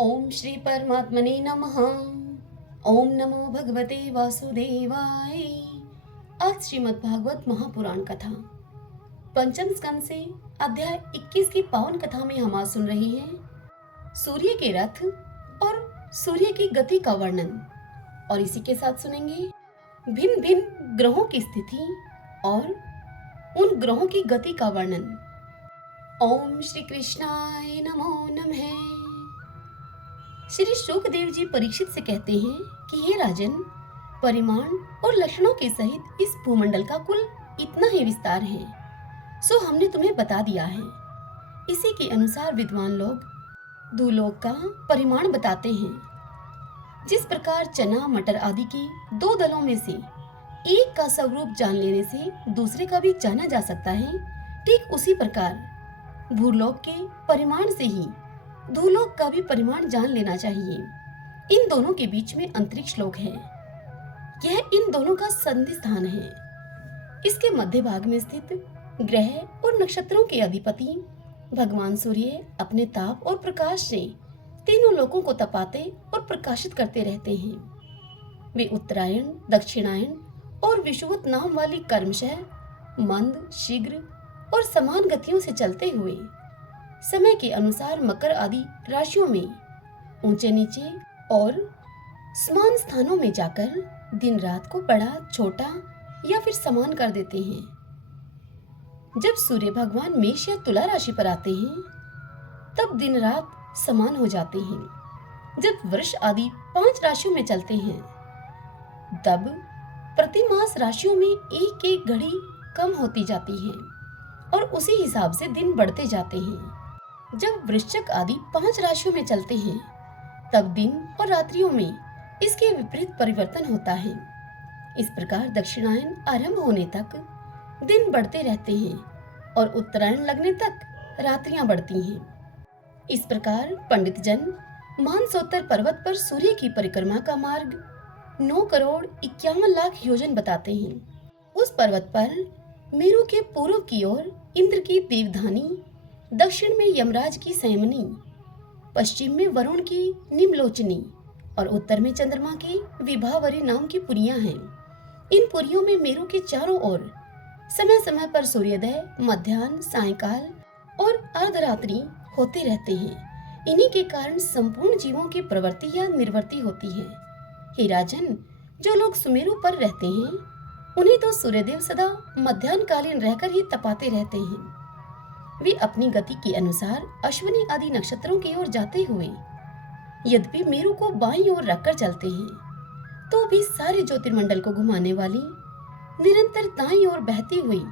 ओम श्री परमात्मने नमः। ओम नमो भगवते वासुदेवाय। आज श्रीमद् भागवत महापुराण कथा पंचम स्कंद से अध्याय 21 की पावन कथा में हम आज सुन रहे हैं सूर्य के रथ और सूर्य की गति का वर्णन। और इसी के साथ सुनेंगे भिन्न भिन्न ग्रहों की स्थिति और उन ग्रहों की गति का वर्णन। ओम श्री कृष्णाय नमो नमः। श्री शुकदेव जी परीक्षित से कहते हैं कि हे राजन, परिमाण और लक्षणों के सहित इस भूमंडल का कुल इतना ही विस्तार है, सो हमने तुम्हें बता दिया है। इसी के अनुसार विद्वान लोग भूलोक का परिमाण बताते हैं। जिस प्रकार चना मटर आदि के दो दलों में से एक का स्वरूप जान लेने से दूसरे का भी जाना जा सकता है, ठीक उसी प्रकार भूलोक के परिमाण से ही धूलोक का भी परिमाण जान लेना चाहिए। इन दोनों के बीच में अंतरिक्ष लोक है। यह इन दोनों का संधि स्थान है। इसके मध्य भाग में स्थित ग्रह और नक्षत्रों के अधिपति भगवान सूर्य अपने ताप और प्रकाश से तीनों लोकों को तपाते और प्रकाशित करते रहते हैं। वे उत्तरायण, दक्षिणायन और विषुवत नाम वाली क्रमशः मंद, शीघ्र और समान गतियों से चलते हुए समय के अनुसार मकर आदि राशियों में ऊंचे नीचे और समान स्थानों में जाकर दिन रात को बड़ा, छोटा या फिर समान कर देते हैं। जब सूर्य भगवान मेष या तुला राशि पर आते हैं तब दिन रात समान हो जाते हैं। जब वृष आदि 5 राशियों में चलते हैं तब प्रतिमास राशियों में एक एक घड़ी कम होती जाती है और उसी हिसाब से दिन बढ़ते जाते हैं। जब वृश्चिक आदि 5 राशियों में चलते हैं तब दिन और रात्रियों में इसके विपरीत परिवर्तन होता है। इस प्रकार दक्षिणायन आरंभ होने तक दिन बढ़ते रहते हैं और उत्तरायण लगने तक रात्रियां बढ़ती हैं। इस प्रकार पंडित जन मानसोत्तर पर्वत पर सूर्य की परिक्रमा का मार्ग 9 करोड़ 51 लाख योजन बताते हैं। उस पर्वत पर मेरु के पूर्व की ओर इंद्र की देवधानी, दक्षिण में यमराज की संयमनी, पश्चिम में वरुण की निम्लोचनी और उत्तर में चंद्रमा की विभावरी नाम की पुरियां हैं। इन पुरियों में मेरु के चारों ओर समय समय पर सूर्योदय, मध्याह्न, सायंकाल और अर्धरात्रि होते रहते हैं। इन्हीं के कारण संपूर्ण जीवों की प्रवृत्ति या निर्वृत्ति होती है। हे राजन, जो लोग सुमेरु पर रहते हैं उन्हें तो सूर्यदेव सदा मध्याह्न कालीन रहकर ही तपाते रहते हैं। वे अपनी गति के अनुसार अश्विनी आदि नक्षत्रों की ओर जाते हुए यद्यपि मेरु को बाईं ओर रखकर चलते हैं तो भी सारे ज्योतिर्मंडल को घुमाने वाली निरंतर दाईं ओर बहती हुई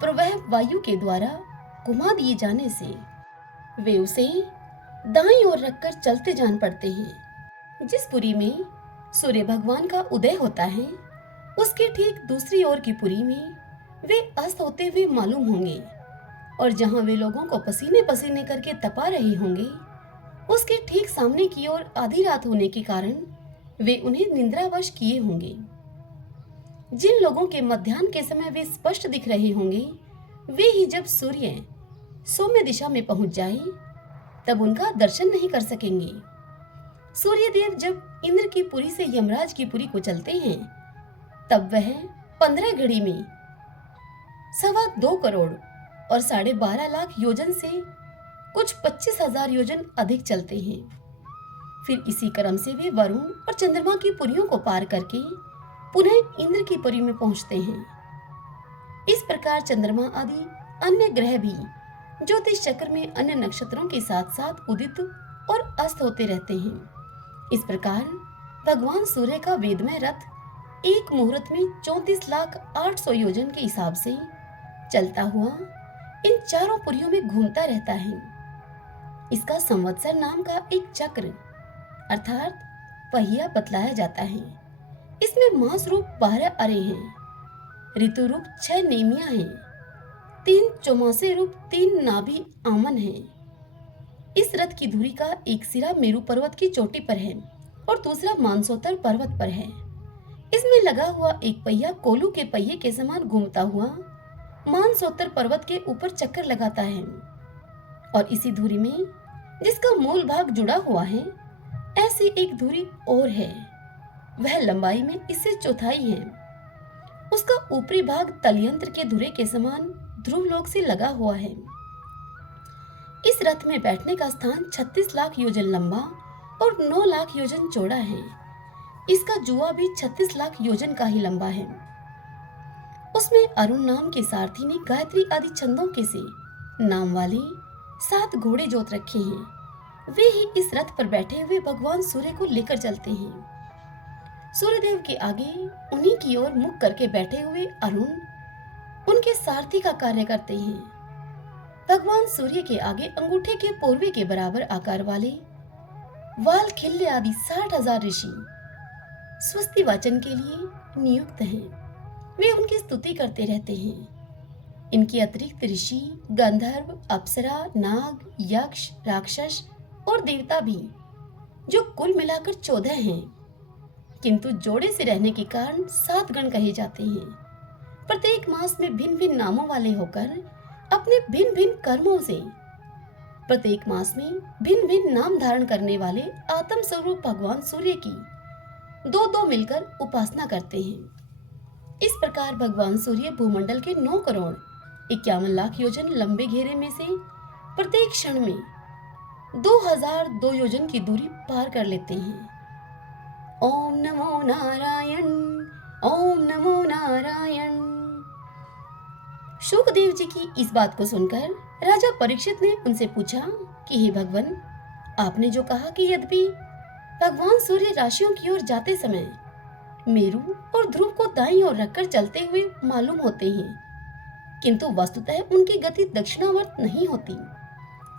प्रवाह वायु के द्वारा घुमा दिए जाने से वे उसे दाईं ओर रखकर चलते जान पड़ते हैं। जिस पुरी में सूर्य भगवान का उदय होता है उसके ठीक दूसरी ओर की पुरी में वे अस्त होते हुए मालूम होंगे और जहां वे लोगों को पसीने पसीने करके तपा रहे होंगे उसके ठीक सामने की ओर आधी रात होने के कारण वे उन्हें निंद्रावश किए होंगे। जिन लोगों के मध्याह्न के समय वे स्पष्ट दिख रहे होंगे वे ही जब सूर्य सौम्य दिशा में पहुंच जाए तब उनका दर्शन नहीं कर सकेंगे। सूर्यदेव जब इंद्र की पुरी से यमराज की पुरी को चलते हैं तब वह 15 घड़ी में 2.25 करोड़ और 12.5 लाख योजन से कुछ 25,000 योजन अधिक चलते हैं। फिर इसी क्रम से वे वरुण और चंद्रमा की पुरियों को पार करके पुनः इंद्र की पुरी में पहुंचते हैं। इस प्रकार चंद्रमा आदि अन्य ग्रह भी ज्योतिष चक्र में अन्य नक्षत्रों के साथ साथ उदित और अस्त होते रहते हैं। इस प्रकार भगवान सूर्य का वेदमय रथ एक मुहूर्त में 34,800,000 योजन के हिसाब से चलता हुआ इन चारों पुरियों में घूमता रहता है। इसका संवत्सर नाम का एक चक्र अर्थात पहिया बतलाया जाता है। इसमें मास रूप 12 अरे हैं, ऋतु रूप 6 नेमियां हैं, 3 चौमासे रूप 3 नाभि आमन हैं। इस रथ की धुरी का एक सिरा मेरु पर्वत की चोटी पर है और दूसरा मानसोत्तर पर्वत पर है। इसमें लगा हुआ एक पहिया कोलू के पहिए के समान घूमता हुआ मानसोत्तर पर्वत के ऊपर चक्कर लगाता है और इसी धुरी में जिसका मूल भाग जुड़ा हुआ है, ऐसी एक धुरी और है। वह लंबाई में इससे चौथाई है। उसका ऊपरी भाग तलयंत्र के धुरे के समान ध्रुवलोक से लगा हुआ है। इस रथ में बैठने का स्थान 36 लाख योजन लंबा और 9 लाख योजन चौड़ा है। इसका जुआ भी 36 लाख योजन का ही लंबा है। उसमें अरुण नाम के सारथी ने गायत्री आदि छंदों के से नाम वाले 7 घोड़े जोत रखे हैं। वे ही इस रथ पर बैठे हुए भगवान सूर्य को लेकर चलते हैं। सूर्यदेव के आगे उन्हीं की ओर मुख करके बैठे हुए अरुण उनके सारथी का कार्य करते हैं। भगवान सूर्य के आगे अंगूठे के पोरवे के बराबर आकार वाले वाल खिल्ले आदि 60,000 ऋषि स्वस्ति वाचन के लिए नियुक्त हैं। वे उनकी स्तुति करते रहते हैं। इनके अतिरिक्त ऋषि, गंधर्व, अप्सरा, नाग, यक्ष, राक्षस और देवता भी, जो कुल मिलाकर 14 हैं, किंतु जोड़े से रहने के कारण 7 गण कहे जाते हैं। प्रत्येक मास में भिन्न भिन्न नामों वाले होकर अपने भिन्न भिन्न कर्मों से प्रत्येक मास में भिन्न भिन्न नाम धारण करने वाले आत्म स्वरूप भगवान सूर्य की दो मिलकर उपासना करते हैं। इस प्रकार भगवान सूर्य भूमंडल के 9 करोड़ 51 लाख योजन लंबे घेरे में से प्रत्येक क्षण में 2002 योजन की दूरी पार कर लेते हैं। ओम नमो नारायण, ओम नमो नारायण। शुकदेव जी की इस बात को सुनकर राजा परीक्षित ने उनसे पूछा कि हे भगवान, आपने जो कहा कि यद्यपि भगवान सूर्य राशियों की ओर जाते समय मेरु और ध्रुव को दाईं ओर रखकर चलते हुए मालूम होते हैं, किंतु वस्तुतः उनकी गति दक्षिणावर्त नहीं होती।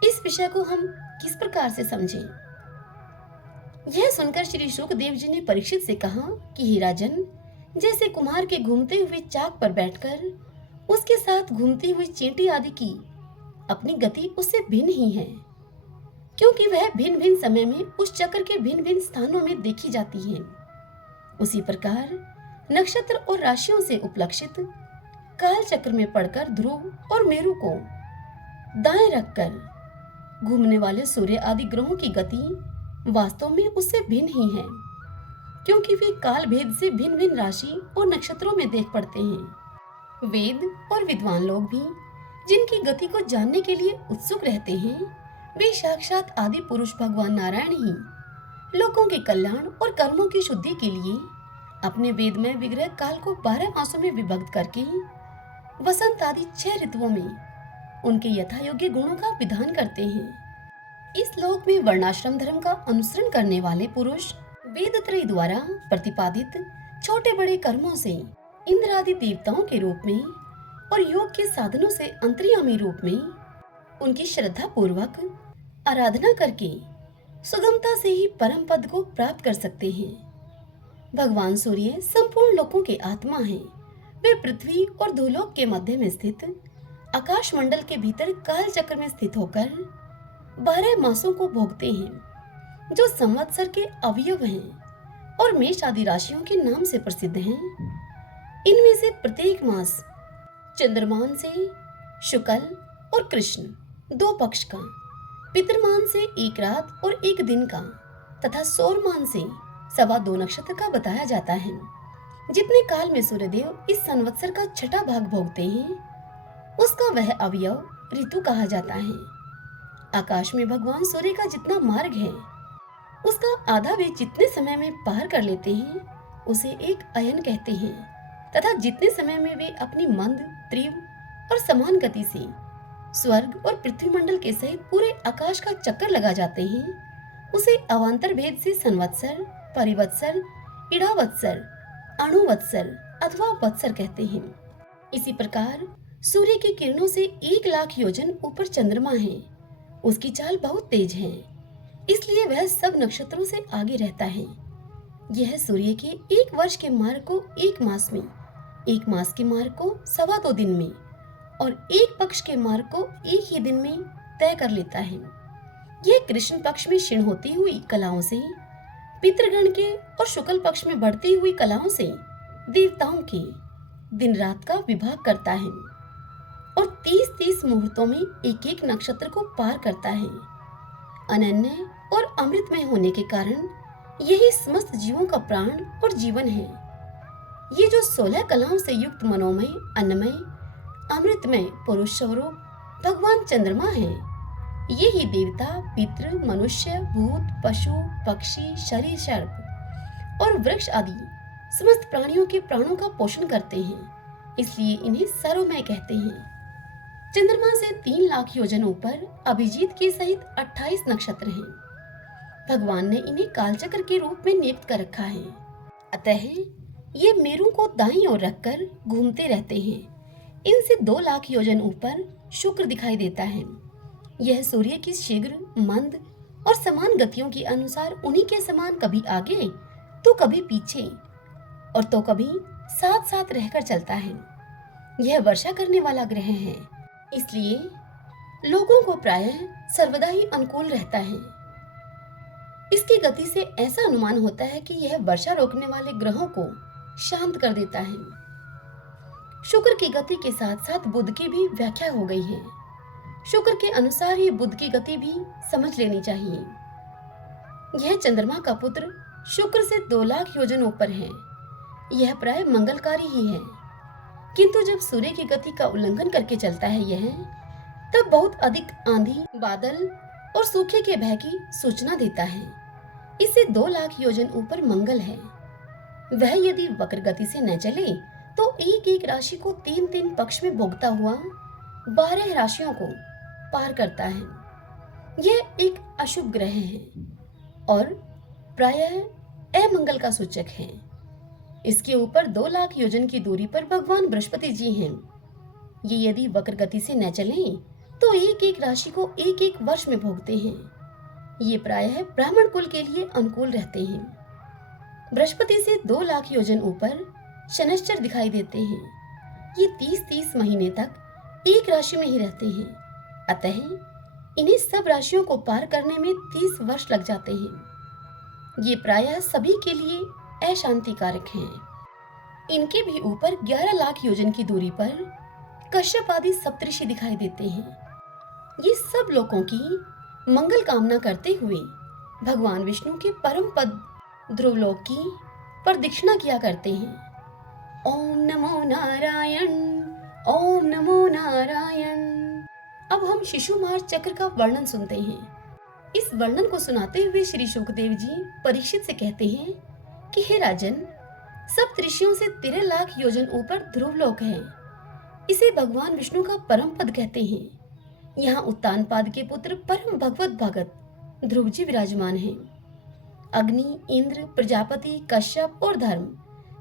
इस विषय को हम किस प्रकार से समझें? यह सुनकर श्री शुकदेव जी ने परीक्षित से कहा कि हे राजन, जैसे कुम्हार के घूमते हुए चाक पर बैठकर उसके साथ घूमती हुई चींटी आदि की अपनी गति उससे भिन्न ही है, क्योंकि वह भिन्न भिन्न समय में उस चक्र के भिन्न भिन्न स्थानों में देखी जाती है। उसी प्रकार नक्षत्र और राशियों से उपलक्षित काल चक्र में पड़कर ध्रुव और मेरु को दाएं रखकर घूमने वाले सूर्य आदि ग्रहों की गति वास्तव में उससे भिन्न ही है, क्योंकि वे काल भेद से भिन्न भिन्न राशि और नक्षत्रों में देख पड़ते हैं। वेद और विद्वान लोग भी जिनकी गति को जानने के लिए उत्सुक रहते हैं, वे साक्षात आदि पुरुष भगवान नारायण ही लोगों के कल्याण और कर्मों की शुद्धि के लिए अपने वेदमय विग्रह काल को 12 मासों में विभक्त करके वसंत आदि 6 ऋतुओं में उनके यथा योग्य गुणों का विधान करते हैं। इस लोक में वर्णाश्रम धर्म का अनुसरण करने वाले पुरुष वेदत्रय द्वारा प्रतिपादित छोटे बड़े कर्मों से इंद्र आदि देवताओं के रूप में और योग के साधनों से अंतर्यामी रूप में उनकी श्रद्धा पूर्वक आराधना करके सुगमता से ही परम पद को प्राप्त कर सकते हैं। भगवान सूर्य संपूर्ण लोकों के आत्मा हैं। वे पृथ्वी और भूलोक के मध्य में स्थित आकाश मंडल के भीतर काल चक्र में स्थित होकर 12 मासों को भोगते हैं, जो संवत्सर के अवयव हैं और मेष आदि राशियों के नाम से प्रसिद्ध हैं। इनमें से प्रत्येक मास चंद्रमान से शुक्ल और कृष्ण 2 पक्ष का, पितरमान से 1 रात और 1 दिन का तथा सौरमान से 2.25 नक्षत्र का बताया जाता है। जितने काल में सूर्यदेव इस संवत्सर का 6ठा भाग भोगते हैं, उसका वह अवयव ऋतु कहा जाता है। आकाश में भगवान सूर्य का जितना मार्ग है, उसका आधा वे जितने समय में पार कर लेते हैं, उसे एक अयन कहते हैं, तथा जितने समय में वे अपनी मंद, तीव्र और समान गति से स्वर्ग और पृथ्वी मंडल के सहित पूरे आकाश का चक्कर लगा जाते हैं, उसे अवांतर भेद से संवत्सर, परिवत्सर, इड़ावत्सर, अणुवत्सर अथवा वत्सर कहते हैं। इसी प्रकार सूर्य की किरणों से 1 लाख योजन ऊपर चंद्रमा है। उसकी चाल बहुत तेज है, इसलिए वह सब नक्षत्रों से आगे रहता है। यह सूर्य के 1 वर्ष के मार्ग को 1 मास में, 1 मास के मार्ग को 2.25 दिन में और 1 पक्ष के मार्ग को 1 ही दिन में तय कर लेता है। यह कृष्ण पक्ष में क्षीण होती हुई कलाओं से, पितृगण के और शुक्ल पक्ष में बढ़ती हुई कलाओं से देवताओं के दिन रात का विभाग करता है और 30-30 मुहूर्तों में एक एक नक्षत्र को पार करता है। अनन्य और अमृतमय होने के कारण यही समस्त जीवों का प्राण और जीवन है। ये जो 16 कलाओं से युक्त मनोमय, अन्नमय, अमृतमय पुरुष स्वरूप भगवान चंद्रमा है। ये ही देवता, पितृ, मनुष्य, भूत, पशु, पक्षी, शरीर, सर्प और वृक्ष आदि समस्त प्राणियों के प्राणों का पोषण करते हैं, इसलिए इन्हें सर्वमय कहते हैं। चंद्रमा से 3 लाख योजन ऊपर अभिजीत के सहित 28 नक्षत्र हैं। भगवान ने इन्हें कालचक्र के रूप में नियुक्त कर रखा है। अतः ये मेरू को दाईं ओर रखकर घूमते रहते हैं। इनसे 2 लाख योजन ऊपर शुक्र दिखाई देता है। यह सूर्य की शीघ्र, मंद और समान गतियों के अनुसार उन्हीं के समान कभी आगे तो कभी पीछे और तो कभी साथ साथ रहकर चलता है। यह वर्षा करने वाला ग्रह है, इसलिए लोगों को प्रायः सर्वदा ही अनुकूल रहता है। इसकी गति से ऐसा अनुमान होता है कि यह वर्षा रोकने वाले ग्रहों को शांत कर देता है। शुक्र की गति के साथ साथ बुध की भी व्याख्या हो गई है। शुक्र के अनुसार ही बुध की गति भी समझ लेनी चाहिए। यह चंद्रमा का पुत्र शुक्र से 2 लाख योजन ऊपर है। यह प्राय मंगलकारी ही है, किंतु जब सूर्य की गति का उल्लंघन करके चलता है यह, तब बहुत अधिक आंधी, बादल और सूखे के भय की सूचना देता है। इससे 2 लाख योजन ऊपर मंगल है। वह यदि वक्र गति से न चले तो एक एक राशि को 3-3 पक्ष में भोगता हुआ 12 राशियों को पार करता है। यह एक अशुभ ग्रह है और प्रायः अमंगल का सूचक है। इसके ऊपर 2 लाख योजन की दूरी पर भगवान बृहस्पति जी हैं। ये यदि वक्र गति से न चलें तो एक एक राशि को एक एक वर्ष में भोगते हैं। ये प्रायः ब्राह्मण कुल के लिए अनुकूल रहते हैं। बृहस्पति से 2 लाख योजन ऊपर शनैश्चर दिखाई देते हैं। ये 30-30 महीने तक एक राशि में ही रहते हैं, अतः इन्हें सब राशियों को पार करने में 30 वर्ष लग जाते हैं। ये प्रायः सभी के लिए अशांतिकारक हैं। इनके भी ऊपर 11 लाख योजन की दूरी पर कश्यप आदि सप्तऋषि दिखाई देते हैं। ये सब लोगों की मंगल कामना करते हुए भगवान विष्णु के परम पद ध्रुवलोक की प्रदक्षिणा किया करते हैं। ओम नमो नारायण, ओम नमो नारायण। अब हम शिशुमार चक्र का वर्णन सुनते हैं। इस वर्णन को सुनाते हुए श्री शुकदेव जी परीक्षित से कहते हैं कि हे राजन, सप्तऋषियों से 13 लाख योजन ऊपर ध्रुवलोक है। इसे भगवान विष्णु का परम पद कहते हैं। यहाँ उत्तानपाद के पुत्र परम भगवत भगत ध्रुव जी विराजमान हैं। अग्नि, इंद्र, प्रजापति, कश्यप और धर्म,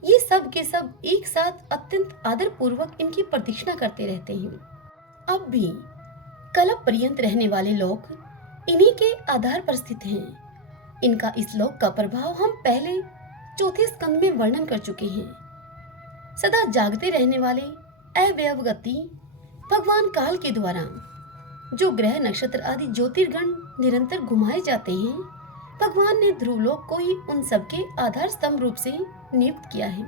ये सब के सब एक साथ अत्यंत आदर पूर्वक इनकी प्रदक्षिणा करते रहते हैं। अब भी कल्प पर्यंत रहने वाले लोक इन्हीं के आधार पर स्थित हैं। इनका इस लोक का प्रभाव हम पहले 4थे स्कंद में वर्णन कर चुके हैं। सदा जागते रहने वाले अवयव गति भगवान काल के द्वारा जो ग्रह, नक्षत्र आदि ज्योतिर्गण निरंतर घुमाए जाते हैं, भगवान ने ध्रुवलोक को ही उन सबके आधार स्तंभ रूप से नियुक्त किया है।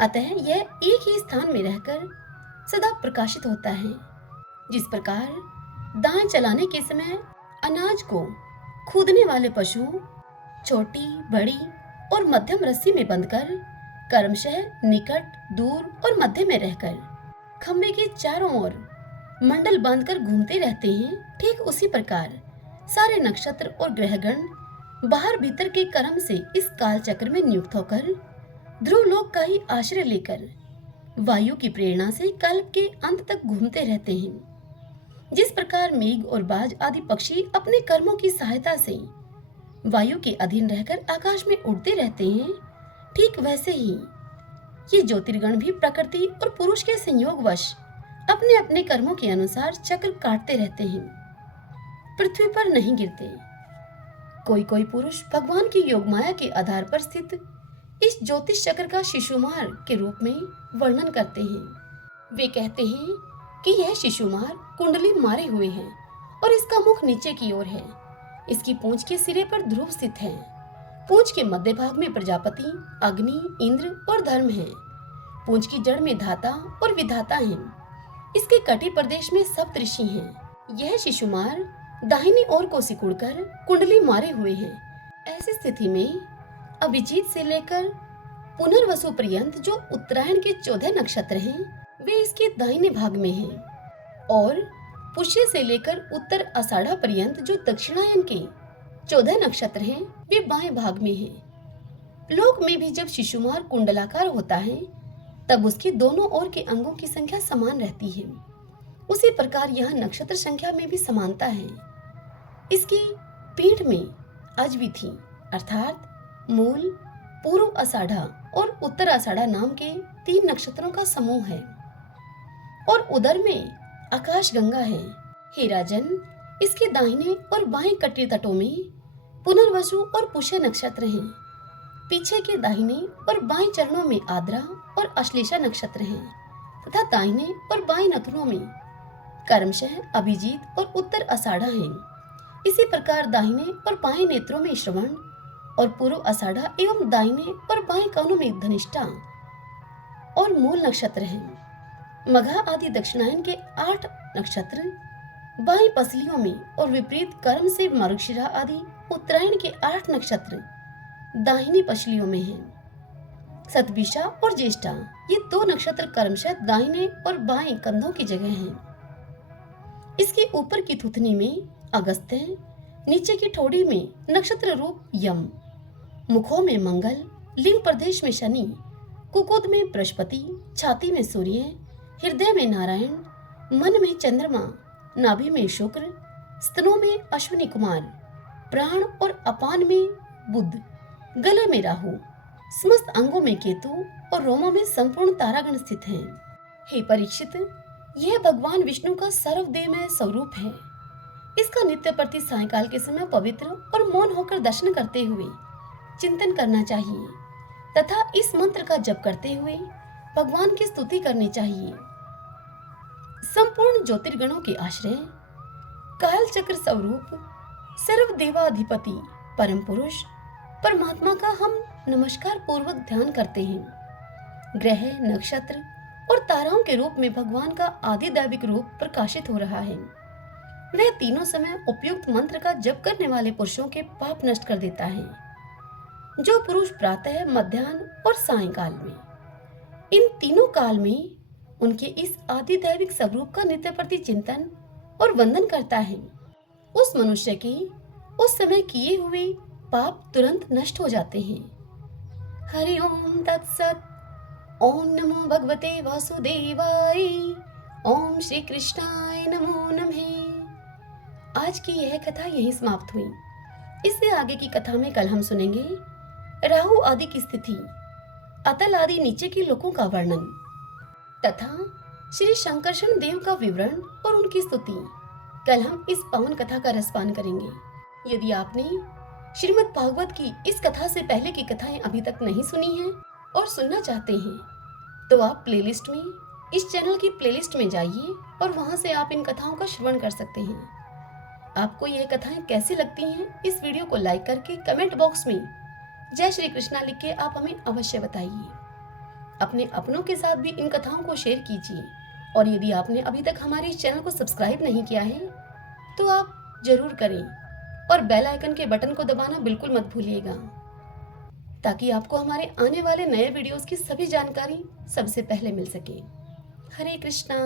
अतः यह एक ही स्थान में रहकर सदा प्रकाशित होता है। जिस प्रकार दाएं चलाने के समय अनाज को खूदने वाले पशु छोटी, बड़ी और मध्यम रस्सी में बंधकर क्रमशः निकट, दूर और मध्य में रहकर खंबे के चारों ओर मंडल बांधकर घूमते रहते हैं, ठीक उसी प्रकार सारे नक्षत्र और ग्रहगण बाहर भीतर के क्रम से इस काल चक्र में नियुक्त होकर ध्रुवलोक का ही आश्रय लेकर वायु की प्रेरणा से कल्प के अंत तक घूमते रहते हैं। जिस प्रकार मेघ और बाज आदि पक्षी अपने कर्मों की सहायता से वायु के अधीन रहकर आकाश में उड़ते रहते हैं, ठीक वैसे ही ये ज्योतिर्गण भी प्रकृति और पुरुष के संयोगवश अपने अपने कर्मों के अनुसार चक्र काटते रहते हैं, पृथ्वी पर नहीं गिरते। कोई कोई पुरुष भगवान की योगमाया के आधार पर स्थित इस ज्योतिष चक्र का शिशुमार के रूप में वर्णन करते हैं। वे कहते हैं कि यह शिशुमार कुंडली मारे हुए है और इसका मुख नीचे की ओर है। इसकी पूंछ के सिरे पर ध्रुव स्थित है। पूंछ के मध्य भाग में प्रजापति, अग्नि, इंद्र और धर्म है। पूंछ की जड़ में धाता और विधाता हैं। इसके कटी प्रदेश में सप्तऋषि हैं। यह शिशुमार दाहिनी ओर को सिकुड़कर कुंडली मारे हुए हैं। ऐसी स्थिति में अभिजीत से लेकर पुनर्वसु पर्यंत जो उत्तरायण के 14 नक्षत्र हैं, वे इसके दाहिने भाग में हैं और पुष्य से लेकर उत्तर आषाढ़ा पर्यंत जो दक्षिणायन के 14 नक्षत्र हैं, वे बाएं भाग में हैं। लोक में भी जब शिशुमार कुंडलाकार होता है तब उसकी दोनों ओर के अंगों की संख्या समान रहती है। उसी प्रकार यहाँ नक्षत्र संख्या में भी समानता है। इसकी पीठ में अजविथि अर्थात मूल, पूर्व आषाढ़ा और उत्तर आषाढ़ा नाम के 3 नक्षत्रों का समूह है और उदर में आकाश गंगा है। हे राजन, इसके दाहिने और बाएं कटी तटों में पुनर्वसु और पुष्य नक्षत्र हैं। पीछे के दाहिने और बाएं चरणों में आद्रा और अश्लेषा नक्षत्र हैं तथा दाहिने और बाएं नथुनों में कर्मशः, अभिजीत और उत्तर आषाढ़ा हैं। इसी प्रकार दाहिने और बाएं नेत्रों में श्रवण और पूर्व आषाढ़ा एवं दाहिने और बाएं कानों में धनिष्ठा और मूल नक्षत्र हैं। मघा आदि दक्षिणायन के 8 नक्षत्र बाएं पसलियों में और विपरीत कर्म से मृगशिरा आदि उत्तरायण के 8 नक्षत्र दाहिनी पसलियों में हैं। सतभिषा और ज्येष्ठा ये 2 नक्षत्र कर्मशः दाहिने और बाएं कंधों की जगह हैं। इसके ऊपर की थुथनी में अगस्त्य, नीचे की ठोड़ी में नक्षत्र रूप यम, मुखों में मंगल, लिंग प्रदेश में शनि, कुकुद में बृहस्पति, छाती में सूर्य, हृदय में नारायण, मन में चंद्रमा, नाभि में शुक्र, स्तनों में अश्विनी कुमार, प्राण और अपान में बुध, गले में राहु, समस्त अंगों में केतु और रोमों में संपूर्ण तारागण स्थित हैं। हे परीक्षित, यह भगवान विष्णु का सर्वदेहमय स्वरूप है। इसका नित्य प्रति सायंकाल के समय पवित्र और मौन होकर दर्शन करते हुए चिंतन करना चाहिए तथा इस मंत्र का जप करते हुए भगवान की स्तुति करनी चाहिए। संपूर्ण ज्योतिर्गणों के आश्रय, काल चक्र स्वरूप, सर्वदेवाधिपति परम पुरुष परमात्मा का हम नमस्कार पूर्वक ध्यान करते हैं। ग्रह, नक्षत्र और ताराओं के रूप में भगवान का आदि दैविक रूप प्रकाशित हो रहा है। वह तीनों समय उपयुक्त मंत्र का जप करने वाले पुरुषों के पाप नष्ट कर देता है। जो पुरुष प्रातः, मध्याह्न और सायंकाल में, इन तीनों काल में उनके इस आदि दैविक स्वरूप का नित्य प्रति चिंतन और वंदन करता है, उस मनुष्य के उस समय किए हुए पाप तुरंत नष्ट हो जाते हैं। हरि ओम तत्सत। ओम नमो भगवते वासुदेवाय। ओम श्री कृष्णाय नमो नमः। आज की यह कथा यहीं समाप्त हुई। इससे आगे की कथा में कल हम सुनेंगे राहु आदि की स्थिति, अतल आदि नीचे के लोकों का वर्णन तथा श्री शंकरषण देव का विवरण और उनकी स्तुति। कल हम इस पावन कथा का रसपान करेंगे। यदि आपने श्रीमद् भागवत की इस कथा से पहले की कथाएं अभी तक नहीं सुनी हैं और सुनना चाहते हैं तो आप प्लेलिस्ट में, इस चैनल की प्लेलिस्ट में जाइए और वहां से आप इन कथाओं का श्रवण कर सकते हैं। आपको यह कथाएं कैसी लगती हैं, इस वीडियो को लाइक करके कमेंट बॉक्स में जय श्री कृष्णा लिख के आप हमें अवश्य बताइए। अपने अपनों के साथ भी इन कथाओं को शेयर कीजिए और यदि आपने अभी तक हमारे इस चैनल को सब्सक्राइब नहीं किया है तो आप जरूर करें और बेल आइकन के बटन को दबाना बिल्कुल मत भूलिएगा ताकि आपको हमारे आने वाले नए वीडियोस की सभी जानकारी सबसे पहले मिल सके। हरे कृष्णा।